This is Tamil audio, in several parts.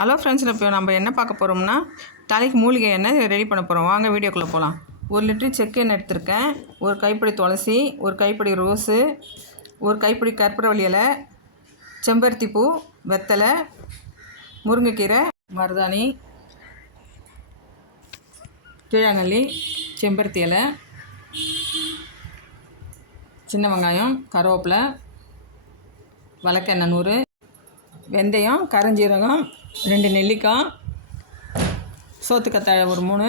ஹலோ ஃப்ரெண்ட்ஸ், இப்போ நம்ம என்ன பார்க்க போகிறோம்னா தலைக்கு மூலிகை எண்ணெய் ரெடி பண்ண போகிறோம். வாங்க வீடியோக்குள்ளே போகலாம். 1 லிட்டர் செக்கு எண்ணெய் எடுத்திருக்கேன். ஒரு கைப்பிடி துளசி, ஒரு கைப்பிடி ரோஸு, ஒரு கைப்பிடி கற்பூரவள்ளி இலை, செம்பருத்தி பூ, வெத்தலை, முருங்கைக்கீரை, மருதாணி, கீழாங்கல்லி, செம்பருத்தி இலை, சின்ன வெங்காயம், கருவேப்பிலை, விளக்கெண்ணெய் 100, வெந்தயம், கருஞ்சீரகம் 2 நெல்லிக்காய், சோத்துக்கத்தாழை ஒரு 3.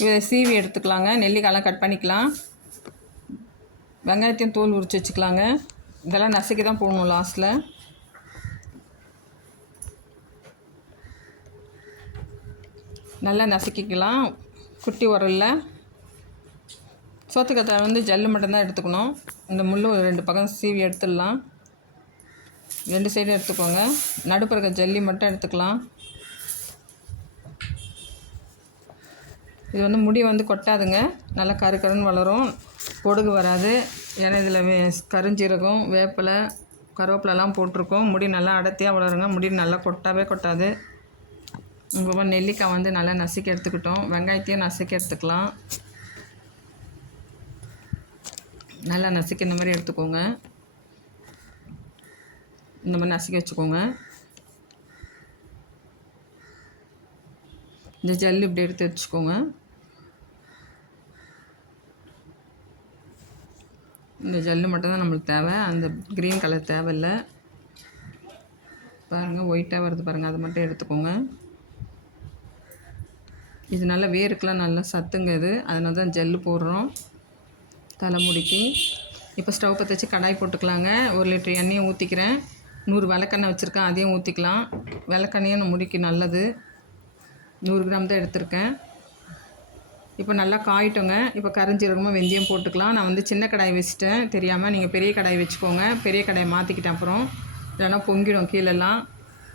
இதை சீவி எடுத்துக்கலாங்க. நெல்லிக்காயெலாம் கட் பண்ணிக்கலாம். வெங்காயத்தையும் தோல் உரித்து வச்சுக்கலாங்க. இதெல்லாம் நசுக்கி தான் போடணும் லாஸ்ட்டில். நல்லா நசுக்கிக்கலாம் குட்டி உரலில். சோத்துக்கத்தாழை வந்து ஜல்லு மட்டும்தான் எடுத்துக்கணும். இந்த முள் 2 பக்கம் சீவி எடுத்துடலாம். 2 சைடும் எடுத்துக்கோங்க. நடுப்புற ஜல்லி மட்டும் எடுத்துக்கலாம். இது வந்து முடி வந்து கொட்டாதுங்க. நல்லா கருன்னு வளரும், பொடுகு வராது. ஏன்னா இதில் கருஞ்சீரகம், வேப்பிலை, கருவேப்பிலெலாம் போட்டிருக்கோம். முடி நல்லா அடர்த்தியாக வளருங்க. முடி நல்லா கொட்டாது. உங்கள் நெல்லிக்காய் வந்து நல்லா நசுக்கி எடுத்துக்கிட்டோம். வெங்காயத்தையும் நசுக்கி எடுத்துக்கலாம். நல்லா நசுக்கி இந்த மாதிரி எடுத்துக்கோங்க. இந்த மாதிரி நசுக்கி வச்சுக்கோங்க. இந்த ஜல்லு இப்படி எடுத்து வச்சுக்கோங்க. இந்த ஜல்லு மட்டும்தான் நம்மளுக்கு தேவை. அந்த க்ரீன் கலர் தேவையில்லை. பாருங்கள், ஒயிட்டாக வருது பாருங்கள், அது மட்டும் எடுத்துக்கோங்க. இது நல்லா வேருக்கெலாம் நல்லா சத்துங்க இது. அதனால தான் ஜல்லு போடுறோம் தலைமுடிக்கு. இப்போ ஸ்டவ் பற்ற வச்சு கடாய் போட்டுக்கலாங்க. 1 லிட்டர் எண்ணெயை ஊற்றிக்கிறேன். 100 விளக்கெண்ணெய் வச்சுருக்கேன், அதையும் ஊற்றிக்கலாம். விளக்கெண்ணையும் முடிக்கு நல்லது. 100 கிராம் தான் எடுத்திருக்கேன். இப்போ நல்லா காயிட்டோங்க. இப்போ கருஞ்சீரகமும் வெந்தயம் போட்டுக்கலாம். நான் வந்து சின்ன கடாய் வச்சுட்டேன் தெரியாமல். நீங்கள் பெரிய கடாய் வச்சுக்கோங்க. பெரிய கடாயை மாற்றிக்கிட்டேன். அப்புறம் இல்லைன்னா பொங்கிடும், கீழெல்லாம்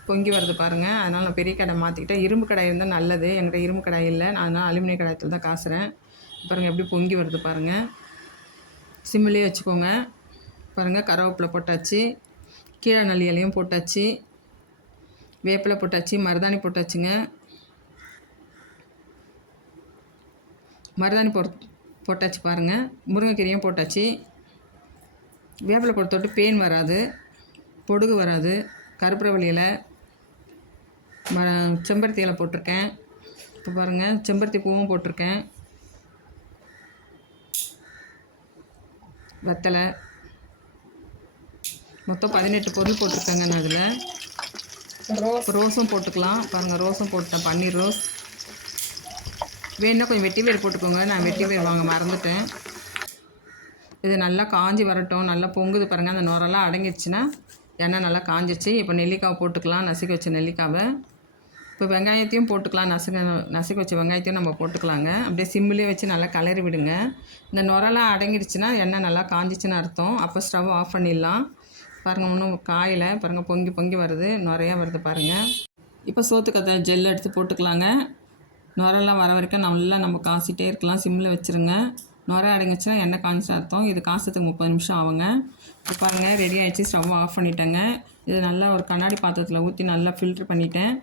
பொங்கி வருது பாருங்கள். அதனால் நான் பெரிய கடாய் மாற்றிக்கிட்டேன். இரும்பு கடாய் இருந்தால் நல்லது. என்கிட்ட இரும்பு கடாய் இல்லை, நான் அதனால் அலுமினிய கடாயத்தில் தான் காசுறேன். பாருங்கள் எப்படி பொங்கி வருது பாருங்கள். சிம்மிலே வச்சுக்கோங்க. பாருங்கள், கருவேப்பிலை போட்டாச்சு, கீழே நல்லி இலையும் போட்டாச்சு, வேப்பிலை போட்டாச்சு, மருதாணி போட்டாச்சுங்க. மருதாணி போட்டாச்சு பாருங்கள். முருங்கைக்கீரையும் போட்டாச்சு. வேப்பிலை போட்டு பேன் வராது, பொடுகு வராது. கற்பூரவள்ளி இலை, செம்பருத்தி இலை போட்டிருக்கேன். இப்போ பாருங்கள், செம்பருத்தி பூவும் போட்டிருக்கேன். வெத்தலை, மொத்தம் 18 பொருள் போட்டிருக்கேங்க. நான் அதில் ரோஸும் போட்டுக்கலாம். பாருங்கள், ரோஸும் போட்டேன். பன்னீர் ரோஸ் வேணுன்னா கொஞ்சம் வெட்டி வேர் போட்டுக்கோங்க. நான் வெட்டி வேர் வாங்க மறந்துட்டேன். இது நல்லா காஞ்சி வரட்டும். நல்லா பொங்குது பாருங்கள். அந்த நுரெல்லாம் அடங்கிடுச்சுன்னா எண்ணெய் நல்லா காஞ்சிச்சு. இப்போ நெல்லிக்காவை போட்டுக்கலாம், நசுக்கி வச்ச நெல்லிக்காவை. இப்போ வெங்காயத்தையும் போட்டுக்கலாம். நசுக்கி வச்ச வெங்காயத்தையும் நம்ம போட்டுக்கலாங்க. அப்படியே சிம்மிலே வச்சு நல்லா கிளறி விடுங்க. இந்த நுரெல்லாம் அடங்கிடுச்சுன்னா எண்ணெய் நல்லா காஞ்சிச்சுன்னு அர்த்தம். அப்போ ஸ்டவ் ஆஃப் பண்ணிடலாம். பாருங்கள், ஒன்றும் காயில் பாருங்கள், பொங்கி வருது, நிறையா வருது பாருங்கள். இப்போ சோத்துக்கத்தாழை ஜெல் எடுத்து போட்டுக்கலாங்க. நுரெல்லாம் வர வரைக்கும் நல்லா நம்ம காசிட்டே இருக்கலாம். சிம்மில் வச்சுருங்க. நுரை அடங்கிச்சுன்னா எண்ணெய் காஞ்சி அர்த்தம். இது காசத்துக்கு 30 நிமிஷம் ஆகுங்க. இப்போ பாருங்கள், ரெடி ஆகிடுச்சு. ஸ்டவ் ஆஃப் பண்ணிட்டேங்க. இது நல்லா ஒரு கண்ணாடி பாத்திரத்தில் ஊற்றி நல்லா ஃபில்ட்ரு பண்ணிட்டேன்.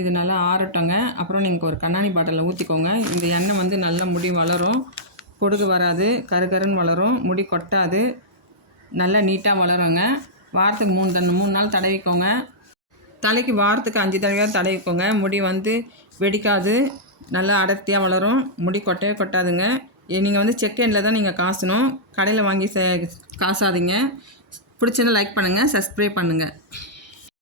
இது நல்லா ஆறட்டோங்க. அப்புறம் நீங்கள் ஒரு கண்ணாடி பாட்டிலில் ஊற்றிக்கோங்க. இந்த எண்ணெய் வந்து நல்லா முடி வளரும், பொடுகு வராது, கருன்னு வளரும், முடி கொட்டாது, நல்லா நீட்டாக வளருங்க. வாரத்துக்கு 3 நாள் தடவிக்கோங்க. தலைக்கு வாரத்துக்கு 5 தடவையாக தடவிக்கோங்க. முடி வந்து வெடிக்காது, நல்லா அடர்த்தியாக வளரும், முடி கொட்டவே கொட்டாதுங்க. நீங்கள் வந்து செக் எண்ணில் தான் நீங்கள் காசணும். கடையில் வாங்கி காசாதீங்க. பிடிச்சதை லைக் பண்ணுங்கள், சப்ஸ்கிரைப் பண்ணுங்கள்.